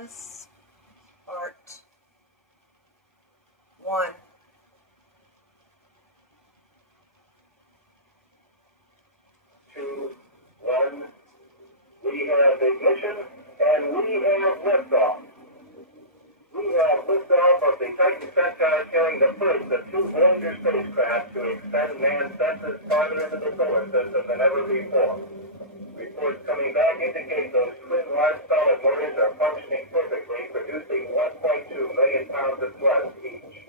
was part 1. Two, one. We have ignition and we have liftoff. We have liftoff of the Titan Centaur, carrying the first of 2 Voyager spacecraft to extend man's senses farther into the solar system than ever before. Reports coming back indicate those twin large solid motors are functioning perfectly, producing 1.2 million pounds of thrust each.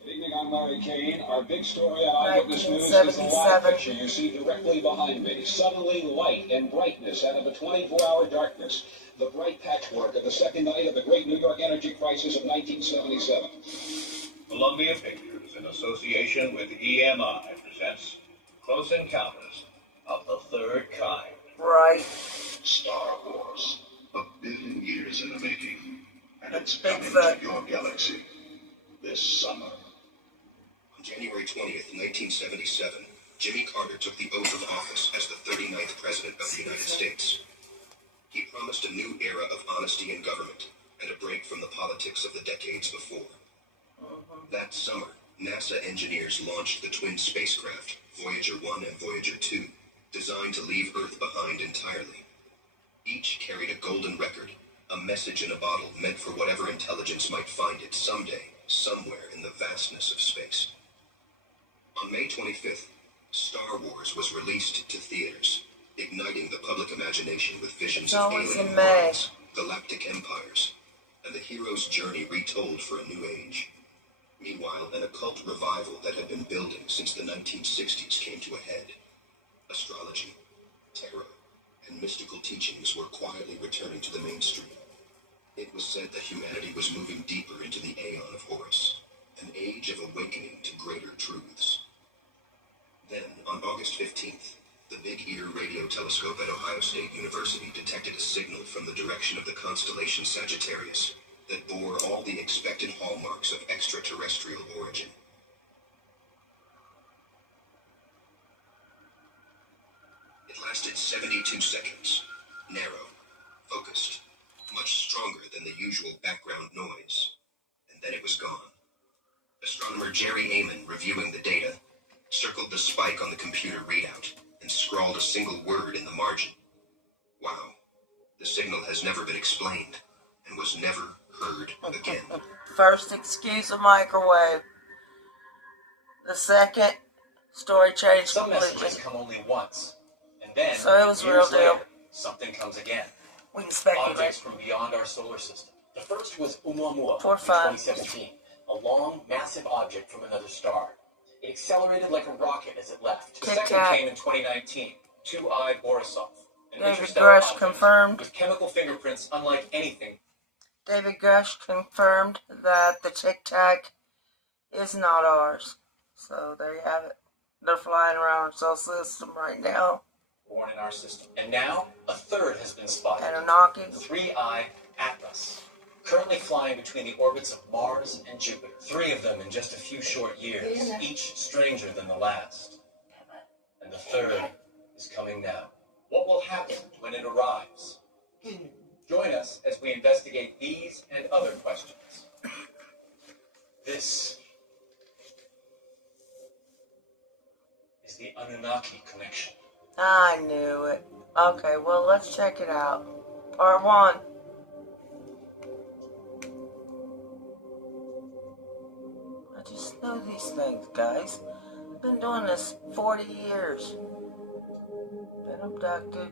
Good evening, I'm Larry Kane. Our big story on Eyewitness News is the live picture you see directly behind me. Suddenly light and brightness out of a 24-hour darkness. The bright patchwork of the second night of the great New York energy crisis of 1977. Columbia Pictures, in association with EMI, presents Close Encounters of the Third Kind. Right. Star Wars, 1 billion years in the making, and it's That's coming Bigfoot. to your galaxy this summer. On January 20th, 1977, Jimmy Carter took the oath of office as the 39th President of the United States. He promised a new era of honesty in government and a break from the politics of the decades before. That summer, NASA engineers launched the twin spacecraft, Voyager 1 and Voyager 2, designed to leave Earth behind entirely. Each carried a golden record, a message in a bottle meant for whatever intelligence might find it someday, somewhere in the vastness of space. On May 25th, Star Wars was released to theaters, igniting the public imagination with visions of alien worlds, galactic empires, and the hero's journey retold for a new age. Meanwhile, an occult revival that had been building since the 1960s came to a head. Astrology, tarot, and mystical teachings were quietly returning to the mainstream. It was said that humanity was moving deeper into the Aeon of Horus, an age of awakening to greater truths. Then, on August 15th, the Big Ear radio telescope at Ohio State University detected a signal from the direction of the constellation Sagittarius that bore all the expected hallmarks of extraterrestrial origin. It lasted 72 seconds, narrow, focused, much stronger than the usual background noise, and then it was gone. Astronomer Jerry Amon, reviewing the data, circled the spike on the computer readout and scrawled a single word in the margin. Wow, the signal has never been explained and was never heard again. First, excuse the microwave. The second, story changed Some completely. messages come only once, and then, So it was years real deal. later, something comes again. We can speculate. Objects from beyond our solar system. The first was Oumuamua For in fun. 2017, a long, massive object from another star. It accelerated like a rocket as it left. The second Tic-tac. came in 2019, Two-Eyed Borisov, an David interstellar Grush object confirmed. with chemical fingerprints unlike anything. David Grush confirmed that the Tic Tac is not ours. So there you have it. They're flying around our solar system right now. Born in our system. And now, a third has been spotted. Anunnaki. Three-Eye Atlas. Currently flying between the orbits of Mars and Jupiter. 3 of them in just a few short years, each stranger than the last. And the third is coming now. What will happen when it arrives? Join us as we investigate these and other questions. This is the Anunnaki connection. I knew it. Okay, well, let's check it out. Part 1. I just know these things, guys. I've been doing this 40 years. Been abducted.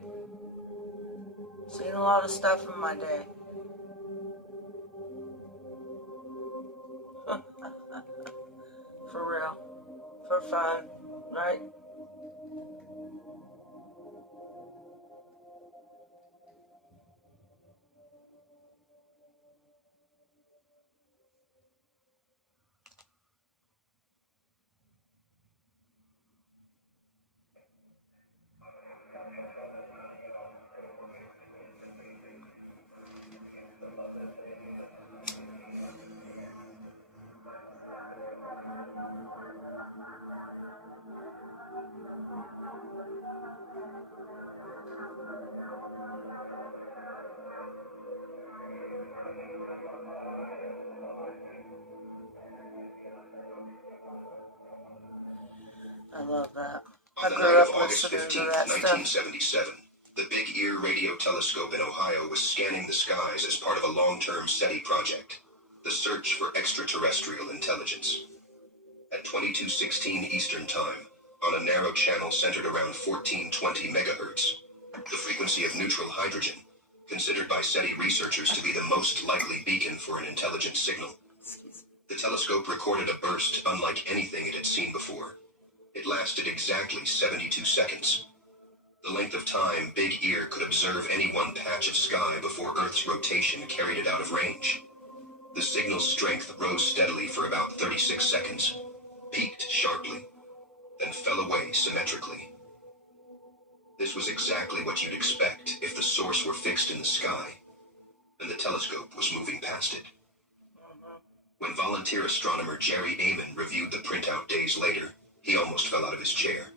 Seen a lot of stuff in my day. For real. For fun. Right? love that. On I the grew night of up August listening to 15th, that stuff. 1977, the Big Ear radio telescope in Ohio was scanning the skies as part of a long-term SETI project, the search for extraterrestrial intelligence. At 22:16 Eastern Time, on a narrow channel centered around 1420 megahertz, the frequency of neutral hydrogen, considered by SETI researchers to be the most likely beacon for an intelligent signal. The telescope recorded a burst unlike anything it had seen before. It lasted exactly 72 seconds. The length of time Big Ear could observe any one patch of sky before Earth's rotation carried it out of range. The signal's strength rose steadily for about 36 seconds, peaked sharply, then fell away symmetrically. This was exactly what you'd expect if the source were fixed in the sky, and the telescope was moving past it. When volunteer astronomer Jerry Amon reviewed the printout days later, he almost fell out of his chair.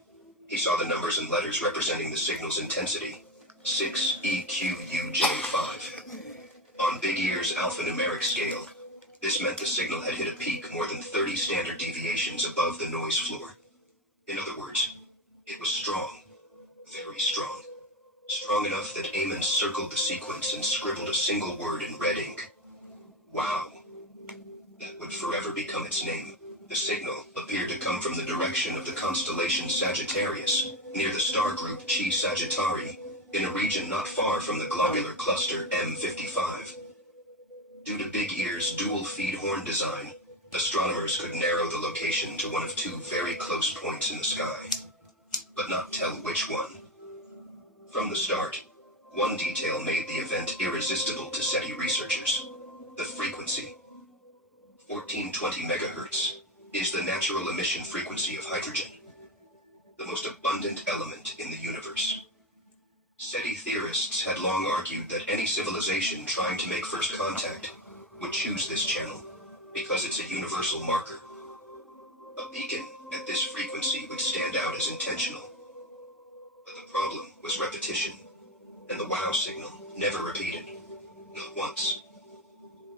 He saw the numbers and letters representing the signal's intensity, 6EQUJ5. On Big Ear's alphanumeric scale, this meant the signal had hit a peak more than 30 standard deviations above the noise floor. In other words, it was strong, very strong. Strong enough that Amon circled the sequence and scribbled a single word in red ink. Wow. That would forever become its name. The signal appeared to come from the direction of the constellation Sagittarius, near the star group Chi Sagittarii, in a region not far from the globular cluster M55. Due to Big Ear's dual feed horn design, astronomers could narrow the location to one of two very close points in the sky, but not tell which one. From the start, one detail made the event irresistible to SETI researchers: the frequency. 1420 megahertz is the natural emission frequency of hydrogen, the most abundant element in the universe. SETI theorists had long argued that any civilization trying to make first contact would choose this channel because it's a universal marker. A beacon at this frequency would stand out as intentional. But the problem was repetition, and the wow signal never repeated, not once.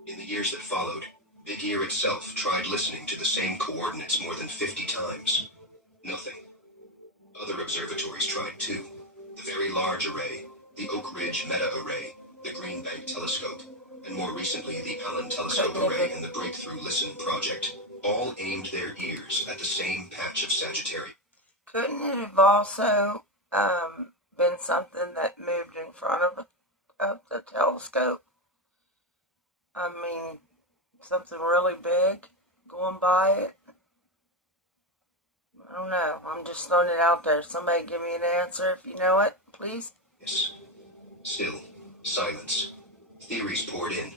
In the years that followed, Big Ear itself tried listening to the same coordinates more than 50 times. Nothing. Other observatories tried too. The Very Large Array, the Oak Ridge Meta Array, the Green Bank Telescope, and more recently the Allen Telescope Array and the Breakthrough Listen Project, all aimed their ears at the same patch of Sagittarius. Couldn't it have also been something that moved in front of the telescope? I mean, something really big going by it? I don't know. I'm just throwing it out there. Somebody give me an answer if you know it, please. Yes. Still, silence. Theories poured in.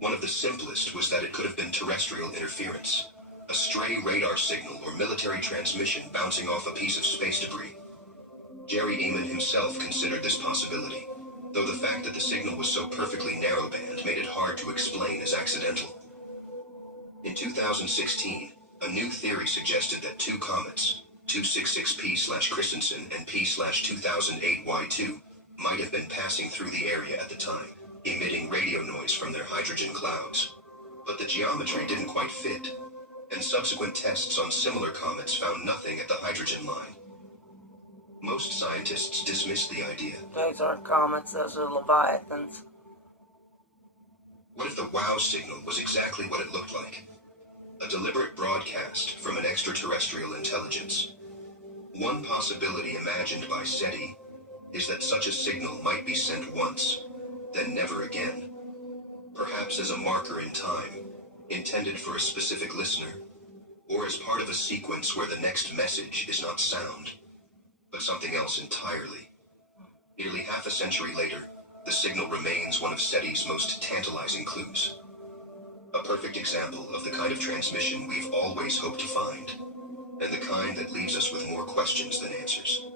One of the simplest was that it could have been terrestrial interference, a stray radar signal or military transmission bouncing off a piece of space debris. Jerry Amon himself considered this possibility, though the fact that the signal was so perfectly narrowband made it hard to explain as accidental. In 2016, a new theory suggested that two comets, 266P/Christensen and P/2008Y2, might have been passing through the area at the time, emitting radio noise from their hydrogen clouds. But the geometry didn't quite fit, and subsequent tests on similar comets found nothing at the hydrogen line. Most scientists dismissed the idea. Those aren't comets, those are leviathans. What if the wow signal was exactly what it looked like? A deliberate broadcast from an extraterrestrial intelligence. One possibility imagined by SETI is that such a signal might be sent once, then never again. Perhaps as a marker in time, intended for a specific listener, or as part of a sequence where the next message is not sound, but something else entirely. Nearly half a century later, the signal remains one of SETI's most tantalizing clues. A perfect example of the kind of transmission we've always hoped to find, and the kind that leaves us with more questions than answers.